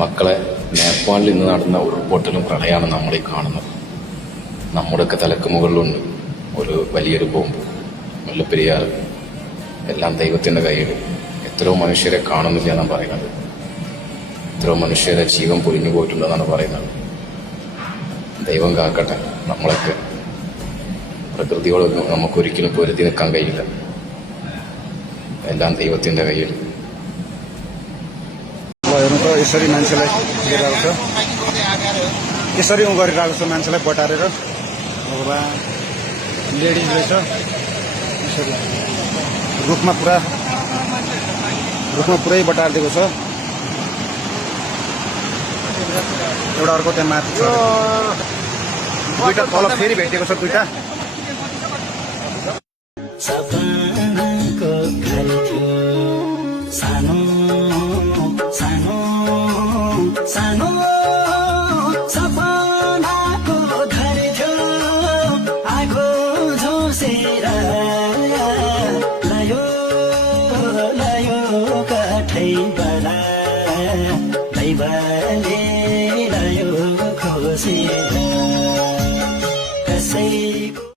മക്കളെ നേപ്പാളിൽ ഇന്ന് നടന്ന ഉരുൾപൊട്ടലും പ്രളയമാണ് നമ്മളീ കാണുന്നത്. നമ്മുടെയൊക്കെ തലക്ക് മുകളിലുണ്ട് ഒരു വലിയൊരു ബോംബ്. മുല്ലപ്പെരിയാർ എല്ലാം ദൈവത്തിൻ്റെ കയ്യിൽ. എത്രയോ മനുഷ്യരെ കാണുന്നില്ല എന്നാണ് പറയുന്നത്. എത്രയോ മനുഷ്യരെ ജീവൻ പൊലിഞ്ഞു പോയിട്ടുണ്ടെന്നാണ് പറയുന്നത്. ദൈവം കാക്കട്ടെ. നമ്മളൊക്കെ പ്രകൃതിയോട് നമുക്കൊരിക്കലും പൊരുതി നിൽക്കാൻ കഴിയില്ല. एल्लाम दैवतिൻ്റെ കയ്യിൽ. हेर्नु यसरी मान्छेलाई लिइरहेको छ, यसरी गरिरहेको छ मान्छेलाई बटारेर. भगवान लेडिजले छ यसरी रुखमा पुरै बटारिदिएको छ. एउटा अर्को त्यहाँ माथि छ, दुईटा तल फेरि भेटिएको छ. दुईटा सानो सानो सानो सपनाको घर थियो, आगो झोसेर लायो लायो काठैबाट दैवले लायो खोसेर कसै